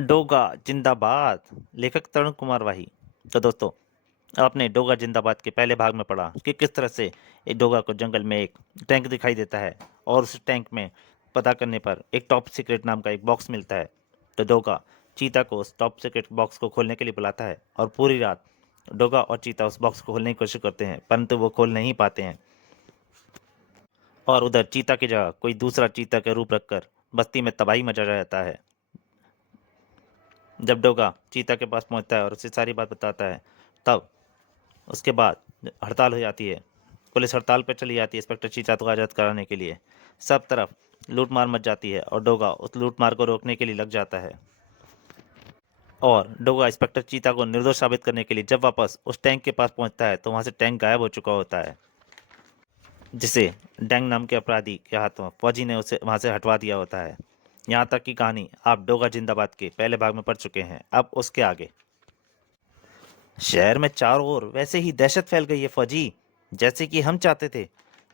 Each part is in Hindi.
डोगा जिंदाबाद। लेखक तरुण कुमार वाही। तो दोस्तों, आपने डोगा जिंदाबाद के पहले भाग में पढ़ा कि किस तरह से एक डोगा को जंगल में एक टैंक दिखाई देता है और उस टैंक में पता करने पर एक टॉप सीक्रेट नाम का एक बॉक्स मिलता है। तो डोगा चीता को उस टॉप सीक्रेट बॉक्स को खोलने के लिए बुलाता है और पूरी रात डोगा और चीता उस बॉक्स को खोलने की कोशिश करते हैं, परंतु वो खोल नहीं पाते हैं। और उधर चीता की जगह कोई दूसरा चीता का रूप रखकर बस्ती में तबाही मचा जाता है। जब डोगा चीता के पास पहुंचता है और उसे सारी बात बताता है, तब उसके बाद हड़ताल हो जाती है। पुलिस हड़ताल पर चली जाती है इंस्पेक्टर चीता को आज़ाद कराने के लिए। सब तरफ लूट मार मच जाती है और डोगा उस लूट मार को रोकने के लिए लग जाता है। और डोगा इंस्पेक्टर चीता को निर्दोष साबित करने के लिए जब वापस उस टैंक के पास पहुंचता है तो वहां से टैंक गायब हो चुका होता है, जिसे डैंग नाम के अपराधी के हाथों फौजी ने उसे वहां से हटवा दिया होता है। यहाँ तक की कहानी आप डोगा जिंदाबाद के पहले भाग में पढ़ चुके हैं। अब उसके आगे शहर में चारों ओर वैसे ही दहशत फैल गई है फौजी, जैसे कि हम चाहते थे।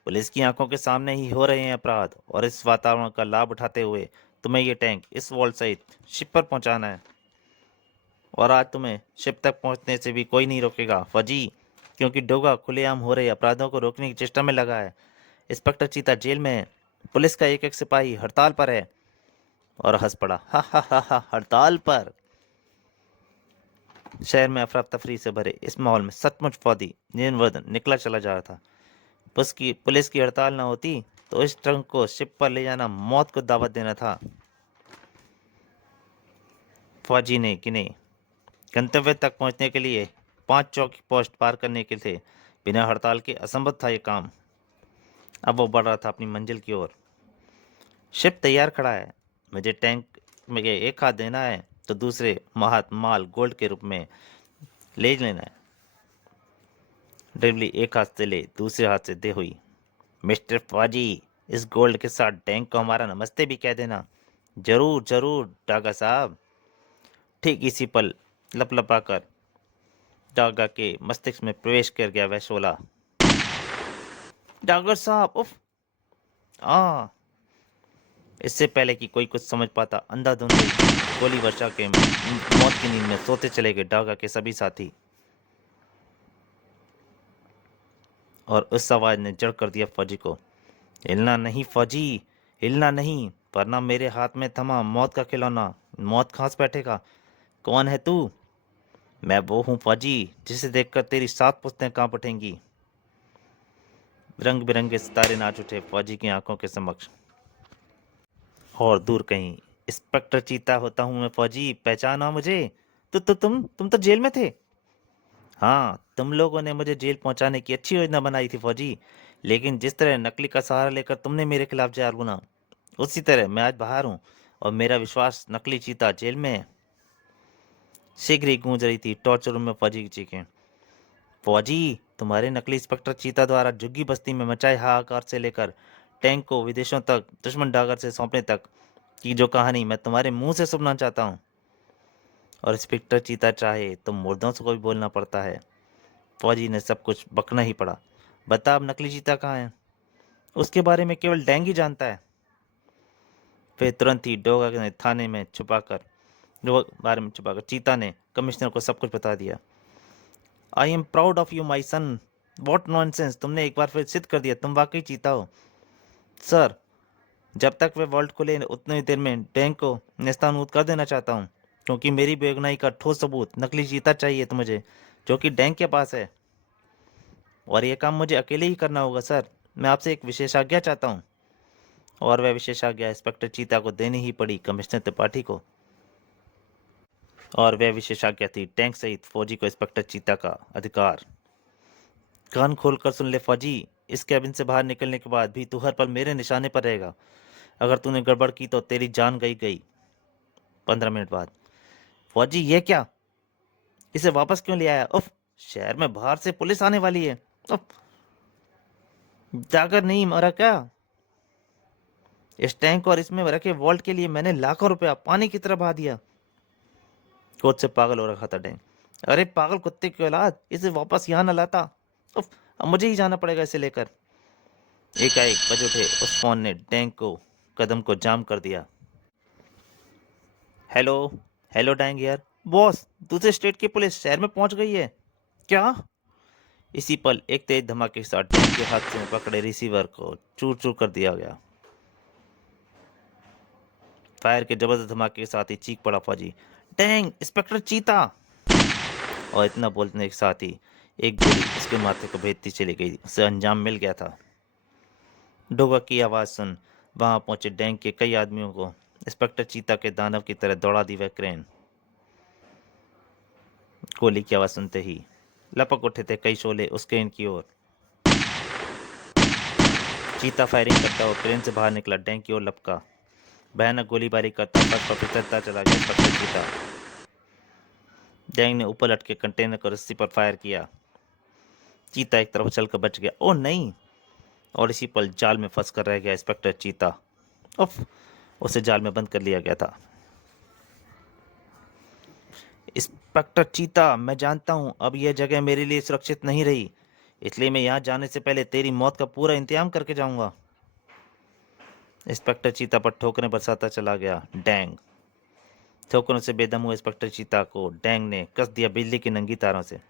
पुलिस की आंखों के सामने ही हो रहे हैं अपराध, और इस वातावरण का लाभ उठाते हुए तुम्हें ये टैंक इस वॉल्ट सहित शिप पर पहुंचाना है। और आज तुम्हें शिप तक पहुंचने से भी कोई नहीं रोकेगा फौजी, क्योंकि डोगा खुलेआम हो रहे अपराधों को रोकने की चेष्टा में लगा है। इंस्पेक्टर चीता जेल में है, पुलिस का एक एक सिपाही हड़ताल पर है। और हंस पड़ा, हा, हड़ताल पर। शहर में अफरा तफरी से भरे इस माहौल में सचमुच फौजी निर्वधन निकला चला जा रहा था। पुलिस की हड़ताल न होती तो इस ट्रंक को शिप पर ले जाना मौत को दावत देना था। फौजी ने गिने, गंतव्य तक पहुंचने के लिए 5 चौकी पोस्ट पार करने के थे। बिना हड़ताल के असंभव था ये काम। अब वो बढ़ रहा था अपनी मंजिल की ओर। शिप तैयार खड़ा है, मुझे टैंक में एक हाथ देना है तो दूसरे हाथ माल गोल्ड के रूप में ले लेना है। डिलीवरी एक हाथ से ले दूसरे हाथ से दे हुई। मिस्टर फौजी, इस गोल्ड के साथ टैंक को हमारा नमस्ते भी कह देना। जरूर जरूर डागा साहब। ठीक इसी पल लपलपाकर डागा के मस्तिष्क में प्रवेश कर गया वह शोला। डागर साहब, उफ। आ इससे पहले कि कोई कुछ समझ पाता, अंधाधुंध हुई गोली वर्षा के मौत की नींद में सोते चले गए डागा के सभी साथी। और उस आवाज ने जड़ कर दिया फौजी को। हिलना नहीं फौजी, हिलना नहीं, वरना मेरे हाथ में थमा मौत का खिलौना मौत खांस बैठेगा। कौन है तू? मैं वो हूँ फौजी, जिसे देखकर तेरी 7 पुश्तें कांप उठेंगी। रंग बिरंगे सितारे नाच उठे फौजी की आंखों के समक्ष। और दूर कहीं इंस्पेक्टर चीता होता हूँ मैं फौजी, पहचाना मुझे? तुम तो जेल में थे। हाँ, तुम लोगों ने मुझे जेल पहुंचाने की अच्छी योजना बनाई थी फौजी, लेकिन जिस तरह नकली का सहारा लेकर तुमने मेरे खिलाफ जार बुना, उसी तरह मैं आज बाहर हूँ और मेरा विश्वास नकली चीता जेल में है। शीघ्र ही गूंज रही थी टॉर्चर रूम में फौजी की चीखें। फौजी, तुम्हारे नकली इंस्पेक्टर चीता द्वारा झुग्गी बस्ती में मचाए हाहाकार से लेकर टैंक को विदेशों तक दुश्मन डागर से सौंपने तक की जो कहानी मैं तुम्हारे मुंह से सुनना चाहता हूँ। और इंस्पेक्टर चीता चाहे तो मुर्दों से कोई बोलना पड़ता है। फौजी ने सब कुछ बकना ही पड़ा। बता, अब नकली चीता कहाँ है? उसके बारे में केवल डैंग ही जानता है। फिर तुरंत ही डोगा ने थाने में छुपाकर बारे में छुपाकर चीता ने कमिश्नर को सब कुछ बता दिया। I am proud of you my son. What nonsense, तुमने एक बार फिर सिद्ध कर दिया तुम वाकई चीता हो। सर, जब तक वे वॉल्ट खुले उतनी देर में टैंक को नेस्तानूद कर देना चाहता हूँ, क्योंकि मेरी बेगुनाही का ठोस सबूत नकली चीता चाहिए तो मुझे, जो कि डैंक के पास है। और यह काम मुझे अकेले ही करना होगा सर। मैं आपसे एक विशेषाज्ञा चाहता हूँ। और वह विशेषाज्ञा इंस्पेक्टर चीता को देनी ही पड़ी कमिश्नर त्रिपाठी को। और वह विशेषाज्ञा थी टैंक सहित फौजी को इंस्पेक्टर चीता का अधिकार। कान खोलकर सुन ले फौजी, इस कैबिन से बाहर निकलने के बाद भी तू हर पल मेरे निशाने पर रहेगा। अगर तूने गड़बड़ की तो तेरी जान गई गई। 15 मिनट बाद, फौजी ये क्या? इसे वापस क्यों ले आया? उफ, शहर में बाहर से पुलिस आने वाली है। उफ, जाकर नहीं मरा क्या? इस टैंक और इसमें रखे वॉल्ट के लिए मैंने लाखों रुपया पानी की तरह बहा दिया। कोच से पागल हो रखा था डैंग। अरे पागल कुत्ते की औलाद, इसे वापस यहाँ न लाता। उफ, अब मुझे ही जाना पड़ेगा इसे लेकर। एकाएक बज उठे उस फोन ने डैंग को कदम को जाम कर दिया। हेलो, हेलो डैंग यार। बॉस, दूसरे स्टेट की पुलिस शहर में पहुंच गई है। क्या? इसी पल एक तेज धमाके के साथ डैंग के हाथ से पकड़े रिसीवर को चूर चूर कर दिया गया। फायर के जबरदस्त धमाके के साथ ही चीख पड़ा फौजी, डैंग, इंस्पेक्टर चीता! और इतना बोलने के साथ ही एक गोली उसके माथे को भेदती चली गई। उसे अंजाम मिल गया था। डोगा की आवाज़ सुन वहां पहुंचे डैंग के कई आदमियों को इंस्पेक्टर चीता के दानव की तरह दौड़ा दी वह क्रेन। गोली की आवाज़ सुनते ही लपक उठे थे कई शोले उस क्रेन की ओर। चीता फायरिंग करता हुआ क्रेन से बाहर निकला, डैंग की ओर लपका। भयानक गोलीबारी करता फर्श पर फिसलता चला गया इंस्पेक्टर चीता। डैंग ने ऊपर लटके कंटेनर को रस्सी पर फायर किया। चीता एक तरफ उछल कर बच गया। ओ नहीं! और इसी पल जाल में फंस कर रह गया इंस्पेक्टर चीता। उफ! उसे जाल में बंद कर लिया गया था। इंस्पेक्टर चीता, मैं जानता हूं अब यह जगह मेरे लिए सुरक्षित नहीं रही, इसलिए मैं यहां जाने से पहले तेरी मौत का पूरा इंतजाम करके जाऊंगा। इंस्पेक्टर चीता पर ठोकरें बरसाता चला गया। डैंग! ठोकरों से बेदम हुए इंस्पेक्टर चीता को डैंग ने कस दिया बिजली की नंगी तारों से।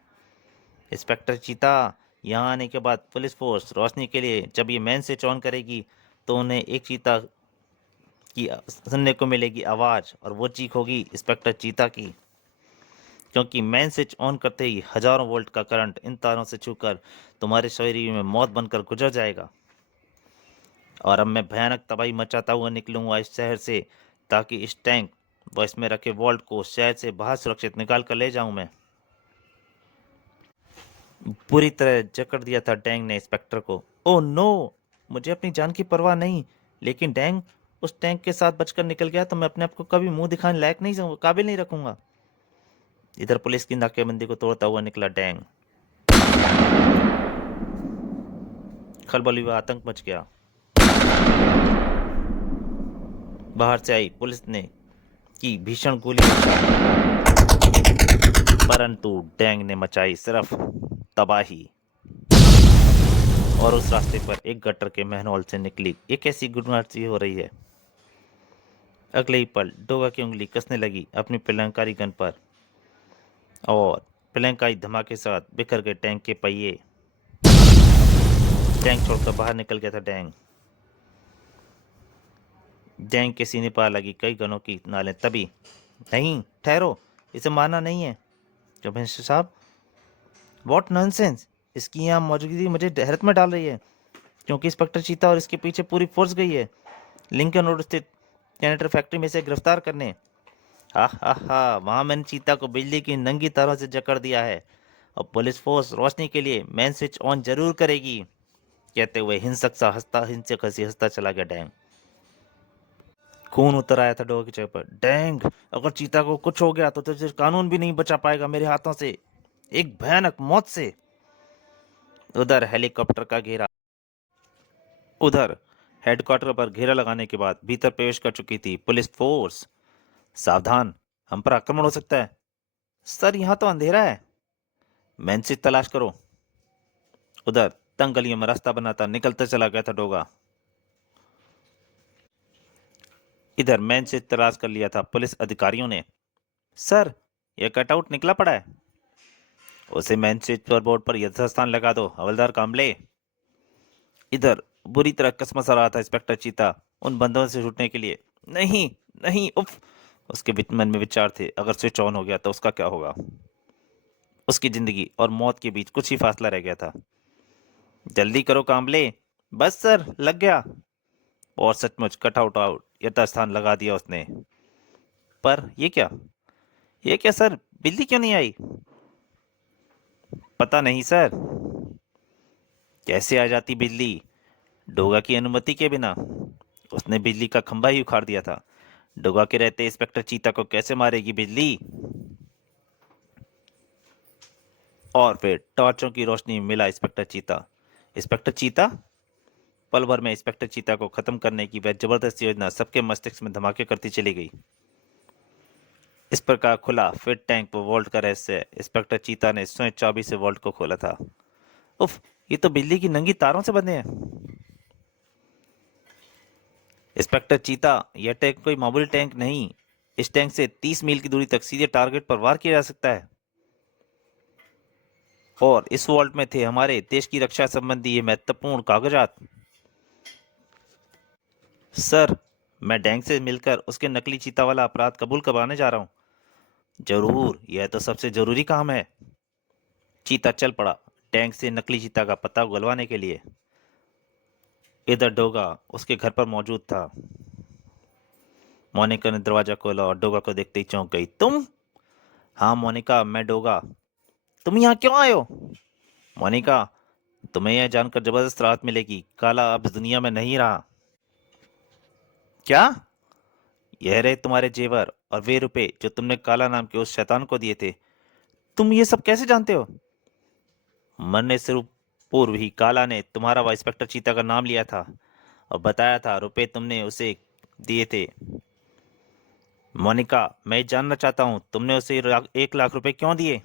इंस्पेक्टर चीता, यहाँ आने के बाद पुलिस फोर्स रोशनी के लिए जब ये मेन स्विच ऑन करेगी तो उन्हें एक चीता की सुनने को मिलेगी आवाज़, और वो चीख होगी इंस्पेक्टर चीता की, क्योंकि मेन स्विच ऑन करते ही हजारों वोल्ट का करंट इन तारों से छूकर तुम्हारे शरीर में मौत बनकर गुजर जाएगा। और अब मैं भयानक तबाही मचाता हुआ निकलूंगा इस शहर से, ताकि इस टैंक व इसमें रखे वॉल्ट को शहर से बाहर सुरक्षित निकाल कर ले जाऊं मैं। पूरी तरह जकड़ दिया था डैंग ने इंस्पेक्टर को। Oh no! मुझे अपनी जान की परवाह नहीं, लेकिन डैंग उस टैंक के साथ बचकर निकल गया तो मैं अपने आप को कभी मुंह दिखाने लायक नहीं, काबिल नहीं रखूंगा। इधर पुलिस की नाकेबंदी को तोड़ता हुआ निकला डैंग। खलबली व आतंक मच गया। बाहर से आई पुलिस ने की भीषण गोली, परंतु डैंग ने मचाई सिर्फ तबाही। और उस रास्ते पर एक गटर के मैनहोल से निकली एक ऐसी गुड़गुड़ाहट सी हो रही है। अगले ही पल डोगा की उंगली कसने लगी अपनी पलंकारी गन पर, और पलंकारी धमाके के साथ बिखर गए टैंक के पहिए। टैंक छोड़कर बाहर निकल गया था डैंग। डैंग के सीने पर लगी कई गनों की नालें। तभी, नहीं, ठहरो, इसे मारना नहीं है। कमिश्नर साहब, व्हाट नॉनसेंस! इसकी यहाँ मौजूदगी मुझे हैरत में डाल रही है, क्योंकि इंस्पेक्टर चीता और इसके पीछे पूरी फोर्स गई है लिंकन रोड स्थित जनरेटर फैक्ट्री में से गिरफ्तार करने। हा हा हा! वहां मैंने चीता को बिजली की नंगी तारों से जकड़ दिया है, और पुलिस फोर्स रोशनी के लिए मेन स्विच ऑन जरूर करेगी। कहते हुए हिंसक हंसी हंसता चला गया डैंग। खून उतर आया था डोर की जगह पर। डैंग, अगर चीता को कुछ हो गया तो तुझे कानून भी नहीं बचा पाएगा मेरे हाथों से, एक भयानक मौत से। उधर हेलीकॉप्टर का घेरा उधर हेडक्वार्टर पर घेरा लगाने के बाद भीतर प्रवेश कर चुकी थी पुलिस फोर्स। सावधान, हम पर आक्रमण हो सकता है। सर, यहाँ तो अंधेरा है। मैंसिस तलाश करो। उधर तंग गलियों में रास्ता बनाता निकलता चला गया था डोगा। इधर मैंसिस तलाश कर लिया था पुलिस अधिकारियों ने। सर, यह कटआउट निकला पड़ा है। उसे मैंसिस पर बोर्ड पर यथास्थान लगा दो, हवलदार कामले। इधर बुरी तरह कसमसा रहा था इंस्पेक्टर चीता उन बंदों से छूटने के लिए। नहीं, नहीं, उफ! उसके मन में विचार थे, अगर स्विच ऑन हो गया तो उसका क्या होगा। उसकी जिंदगी और मौत के बीच कुछ ही फासला रह गया था। जल्दी करो कामले। बस सर, लग गया। और सचमुच कटआउट आउट यथास्थान लगा दिया उसने। पर ये क्या सर, बिल्ली क्यों नहीं आई? पता नहीं सर। कैसे आ जाती बिल्ली डोगा की अनुमति के बिना? उसने बिजली का खंभा ही उखाड़ दिया था। डोगा के रहते इंस्पेक्टर चीता को कैसे मारेगी बिजली? और फिर टॉर्चों की रोशनी में मिला इंस्पेक्टर चीता। इंस्पेक्टर चीता! पल भर में इंस्पेक्टर चीता को खत्म करने की वह जबरदस्त योजना सबके मस्तिष्क में धमाके करती चली गई। इस प्रकार खुला फिर टैंक पर वोल्ट का रहस्य। इंस्पेक्टर चीता ने स्वयं चाबी से वोल्ट को खोला था। उफ! ये तो बिजली की नंगी तारों से बंधे हैं। इंस्पेक्टर चीता, यह टैंक कोई मामूली टैंक नहीं, इस टैंक से 30 मील की दूरी तक सीधे टारगेट पर वार किया जा सकता है। और इस वॉल्ट में थे हमारे देश की रक्षा संबंधी ये महत्वपूर्ण कागजात। सर, मैं डैंग से मिलकर उसके नकली चीता वाला अपराध कबूल करवाने जा रहा हूँ। जरूर, यह तो सबसे जरूरी काम है। चीता चल पड़ा टैंक से नकली चीता का पता उगलवाने के लिए। इधर डोगा उसके घर पर मौजूद था। मोनिका ने दरवाजा खोला और डोगा को देखते ही चौंक गई। तुम? हाँ मोनिका, मैं डोगा। तुम यहाँ क्यों आए हो? मोनिका, तुम्हें यह जानकर जबरदस्त राहत मिलेगी, काला अब इस दुनिया में नहीं रहा। क्या? यह रहे तुम्हारे जेवर और वे रुपए जो तुमने काला नाम के उस शैतान को दिए थे। तुम ये सब कैसे जानते हो? मरने से पूर्व ही काला ने तुम्हारा व इंस्पेक्टर चीता का नाम लिया था और बताया था रुपए तुमने उसे दिए थे। मोनिका, मैं जानना चाहता हूँ तुमने उसे 1 लाख रुपए क्यों दिए?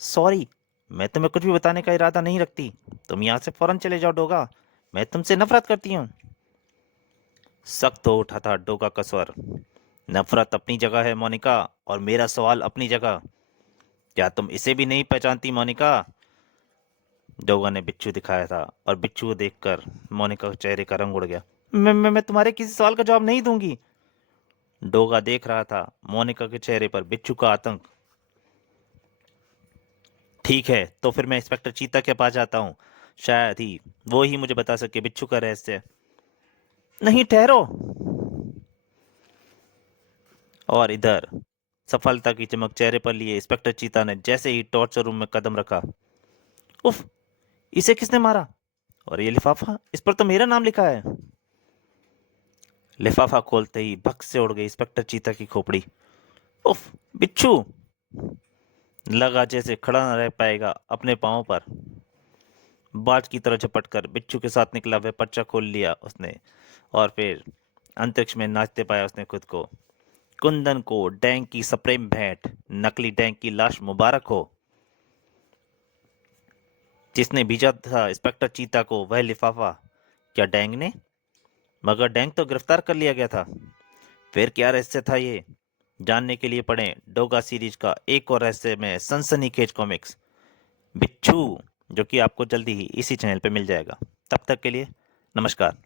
सॉरी, मैं तुम्हें कुछ भी बताने का इरादा नहीं रखती। तुम यहाँ से फौरन चले जाओ डोगा, मैं तुमसे नफरत करती हूँ। सख्त हो उठा था डोगा का स्वर। नफरत अपनी जगह है मोनिका, और मेरा सवाल अपनी जगह। क्या तुम इसे भी नहीं पहचानती मोनिका? डोगा ने बिच्छू दिखाया था और बिच्छू को देखकर मोनिका के चेहरे का रंग उड़ गया। मैं तुम्हारे किसी सवाल का जवाब नहीं दूंगी। डोगा देख रहा था मोनिका के चेहरे पर बिच्छू का आतंक। ठीक है, तो फिर मैं इंस्पेक्टर चीता के पास जाता हूँ। शायद ही वो ही मुझे बता सके बिच्छू का रहस्य। नहीं, ठहरो। और इधर सफलता की चमक चेहरे पर लिए इंस्पेक्टर चीता ने जैसे ही टॉर्चर रूम में कदम रखा। उफ, इसे किसने मारा? और ये लिफाफा, इस पर तो मेरा नाम लिखा है। लिफाफा खोलते ही भक से उड़ गई इंस्पेक्टर चीता की खोपड़ी। उफ, बिच्छू! लगा जैसे खड़ा न रह पाएगा अपने पांवों पर। बाज की तरह झपटकर बिच्छू के साथ निकला वह पर्चा खोल लिया उसने, और फिर अंतरिक्ष में नाचते पाया उसने खुद को। कुंदन को डैंग की सप्रेम भेंट, नकली डैंग की लाश मुबारक हो। जिसने भेजा था इंस्पेक्टर चीता को वह लिफाफा? क्या डैंग ने? मगर डैंग तो गिरफ्तार कर लिया गया था। फिर क्या रहस्य था ये? जानने के लिए पढ़ें डोगा सीरीज का एक और रहस्य में सनसनीखेज कॉमिक्स बिच्छू, जो कि आपको जल्दी ही इसी चैनल पे मिल जाएगा। तब तक के लिए नमस्कार।